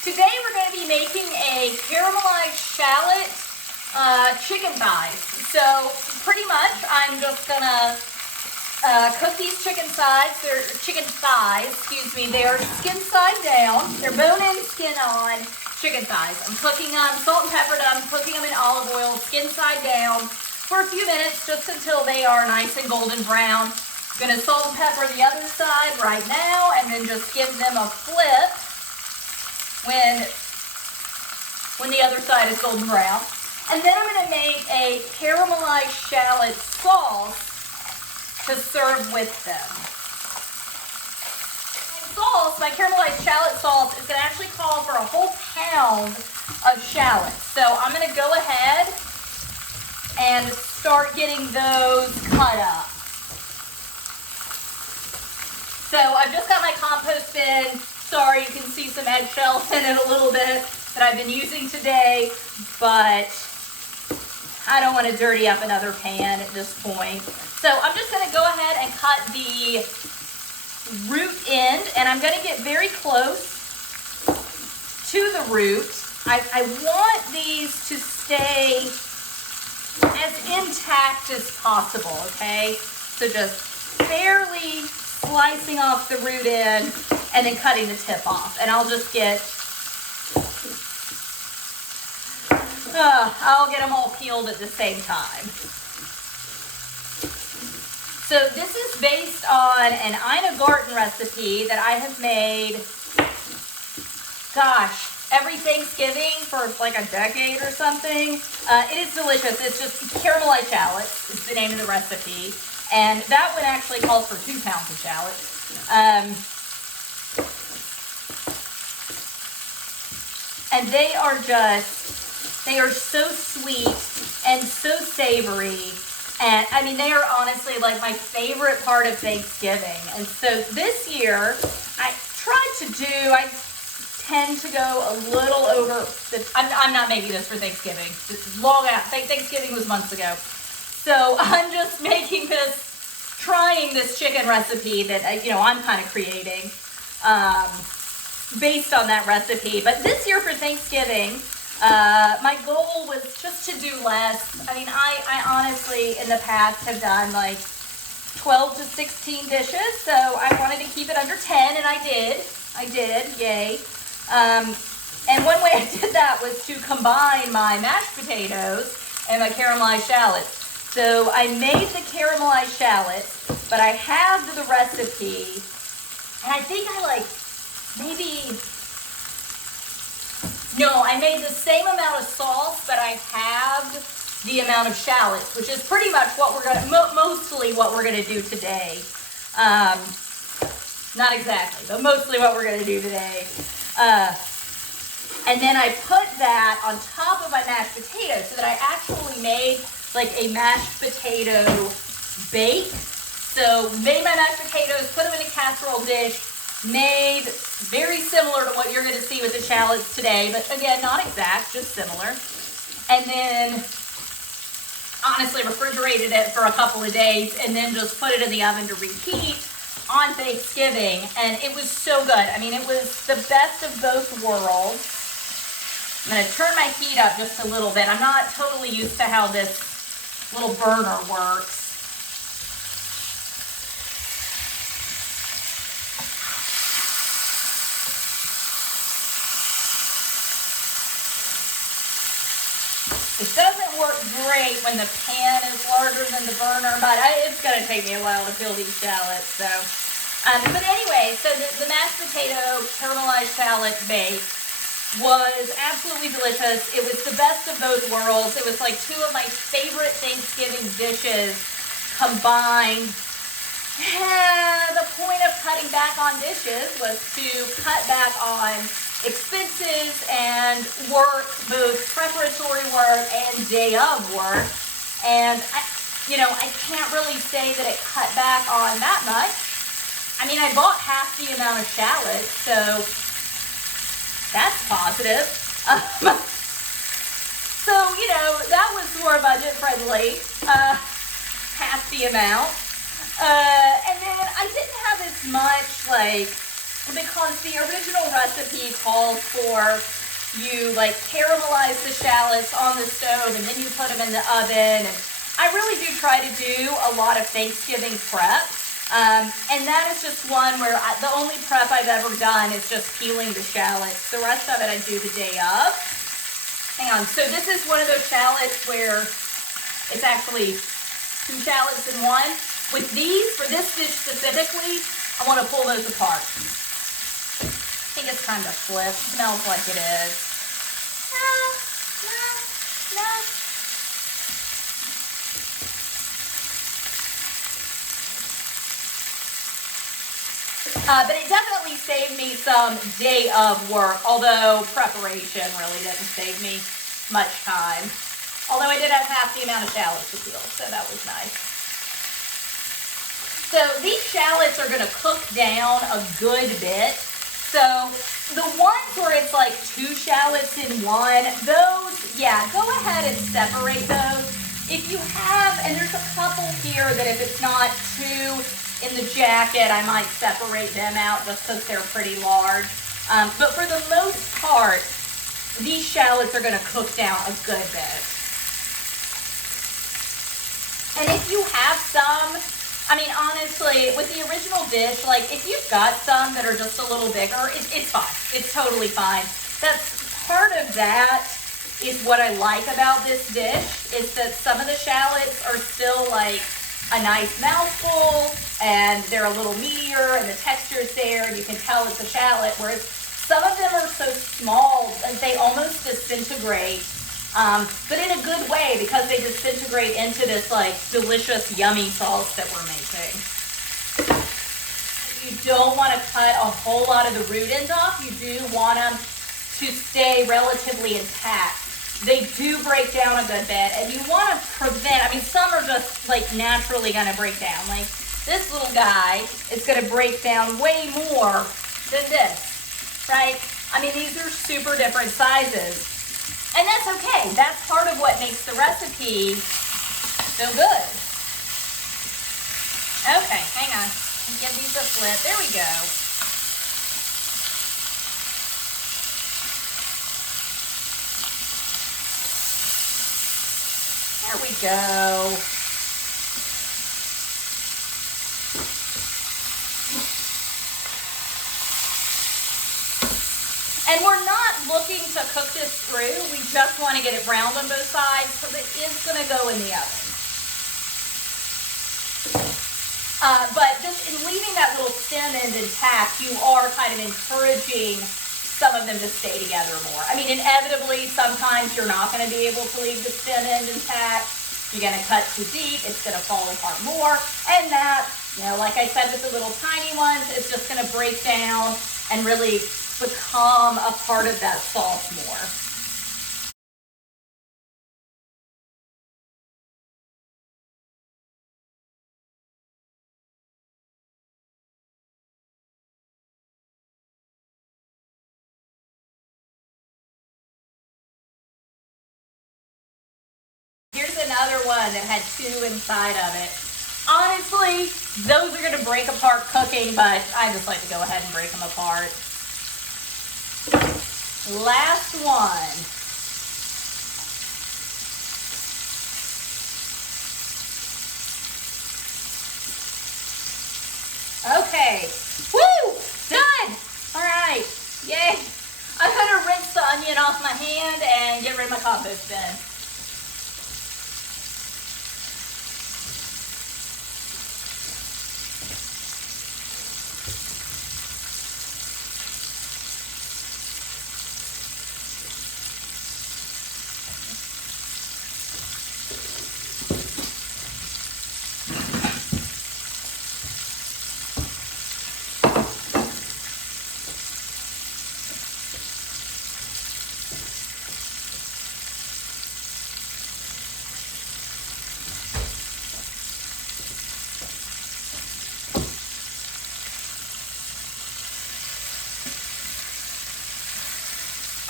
Today we're going to be making a caramelized shallot chicken thighs. So pretty much I'm just going to cook these chicken thighs. They're They are skin side down. They're bone-in, skin on chicken thighs. I'm cooking them, salt and pepper them, cooking them in olive oil, skin side down for a few minutes just until they are nice and golden brown. I'm going to salt and pepper the other side right now and then just give them a flip when the other side is golden brown. And then I'm going to make a caramelized shallot sauce to serve with them. My caramelized shallot sauce is going to actually call for a whole pound of shallots. So I'm going to go ahead and start getting those cut up. So I've just got my compost bin. Sorry, you can see some eggshells in it a little bit that I've been using today, but I don't want to dirty up another pan at this point. So I'm just going to go ahead and cut the root end, and I'm going to get very close to the root. I want these to stay as intact as possible, okay? So just barely slicing off the root end and then cutting the tip off. And I'll just I'll get them all peeled at the same time. So this is based on an Ina Garten recipe that I have made, every Thanksgiving for like a decade or something. It is delicious. It's just caramelized shallots is the name of the recipe. And that one actually calls for 2 pounds of shallots. And they are so sweet and so savory. And I mean, they are honestly like my favorite part of Thanksgiving. And so this year, I tend to go a little over, I'm not making this for Thanksgiving. This is long out. Thanksgiving was months ago. So I'm just trying this chicken recipe that, I'm kind of creating based on that recipe. But this year for Thanksgiving, my goal was just to do less. I mean, I honestly in the past have done like 12 to 16 dishes, so I wanted to keep it under 10, and I did, yay. And one way I did that was to combine my mashed potatoes and my caramelized shallots. So I made the caramelized shallots, but I halved the recipe, and I think I made the same amount of sauce, but I halved the amount of shallots, which is pretty much what mostly what we're gonna do today. Not exactly, but mostly what we're gonna do today. And then I put that on top of my mashed potatoes so that I actually made like a mashed potato bake. So made my mashed potatoes, put them in a casserole dish, made very similar to what you're going to see with the shallots today, but again, not exact, just similar. And then honestly refrigerated it for a couple of days and then just put it in the oven to reheat on Thanksgiving. And it was so good. I mean, it was the best of both worlds. I'm going to turn my heat up just a little bit. I'm not totally used to how this little burner works. It doesn't work great when the pan is larger than the burner, but it's going to take me a while to peel these shallots. So, but anyway, so the mashed potato caramelized shallot bake was absolutely delicious. It was the best of both worlds. It was like 2 of my favorite Thanksgiving dishes combined. The point of cutting back on dishes was to cut back on expenses and work, both preparatory work and day of work. And I can't really say that it cut back on that much. I mean, I bought half the amount of shallots, so that's positive. So, that was more budget friendly, half the amount. And then I didn't have as much because the original recipe calls for you like caramelize the shallots on the stove and then you put them in the oven. And I really do try to do a lot of Thanksgiving prep. And that is just one where the only prep I've ever done is just peeling the shallots. The rest of it I do the day of. Hang on, so this is one of those shallots where it's actually 2 shallots in one. With these, for this dish specifically, I want to pull those apart. I think it's time to flip. Smells like it is. No. But it definitely saved me some day of work, although preparation really didn't save me much time. Although I did have half the amount of shallots to peel, so that was nice. So these shallots are going to cook down a good bit. So the ones where it's like 2 shallots in one, those, yeah, go ahead and separate those. If you have, and there's a couple here that if it's not 2 in the jacket, I might separate them out just because they're pretty large. But for the most part, these shallots are going to cook down a good bit. And if you have some, I mean, honestly, with the original dish, like if you've got some that are just a little bigger, it's fine. It's totally fine. That's part of that is what I like about this dish is that some of the shallots are still like a nice mouthful and they're a little meatier and the texture's there and you can tell it's a shallot, whereas some of them are so small that they almost disintegrate, but in a good way because they disintegrate into this like delicious yummy sauce that we're making. You don't want to cut a whole lot of the root ends off. You do want them to stay relatively intact. They do break down a good bit, and you want to prevent, I mean, some are just like naturally going to break down. Like this little guy is going to break down way more than this, right? I mean, these are super different sizes, and that's okay. That's part of what makes the recipe so good. Okay, hang on. Give these a flip. There we go. There we go. And we're not looking to cook this through. We just want to get it browned on both sides because it is going to go in the oven. But just in leaving that little stem end intact, you are kind of encouraging some of them to stay together more. I mean, inevitably, sometimes you're not going to be able to leave the stem end intact. You're going to cut too deep. It's going to fall apart more. And that, you know, like I said with the little tiny ones, it's just going to break down and really become a part of that sauce more. Here's another one that had 2 inside of it. Honestly, those are going to break apart cooking, but I just like to go ahead and break them apart. Last one. Okay. Woo! Done! All right. Yay. I'm going to rinse the onion off my hand and get rid of my compost bin.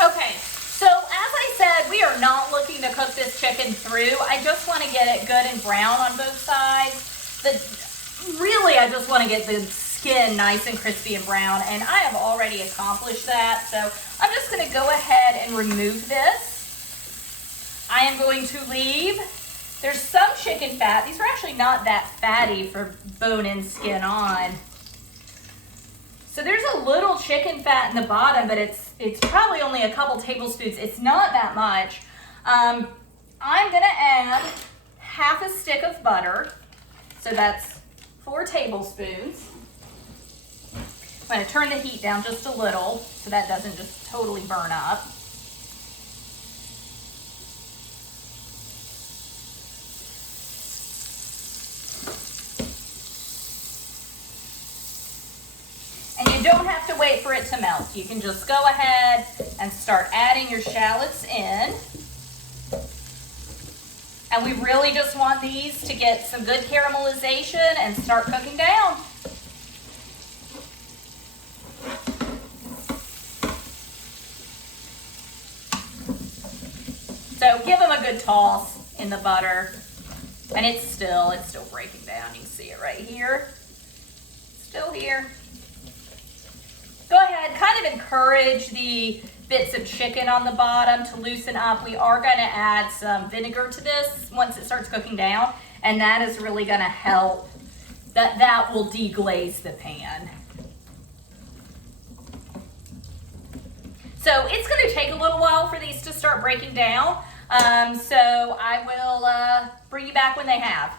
Okay, so as I said, we are not looking to cook this chicken through. I just want to get it good and brown on both sides. Really, I just want to get the skin nice and crispy and brown, and I have already accomplished that. So I'm just going to go ahead and remove this. I am going to leave, there's some chicken fat. These are actually not that fatty for bone-in skin on. So there's a little chicken fat in the bottom, but it's probably only a couple tablespoons. It's not that much. I'm going to add half a stick of butter. So that's 4 tablespoons. I'm going to turn the heat down just a little so that doesn't just totally burn up. And you don't have to wait for it to melt. You can just go ahead and start adding your shallots in. And we really just want these to get some good caramelization and start cooking down. So give them a good toss in the butter. And it's still breaking down. You can see it right here. Still here. Go ahead, kind of encourage the bits of chicken on the bottom to loosen up. We are going to add some vinegar to this once it starts cooking down, and that is really going to help. That will deglaze the pan. So it's going to take a little while for these to start breaking down. So I will bring you back when they have.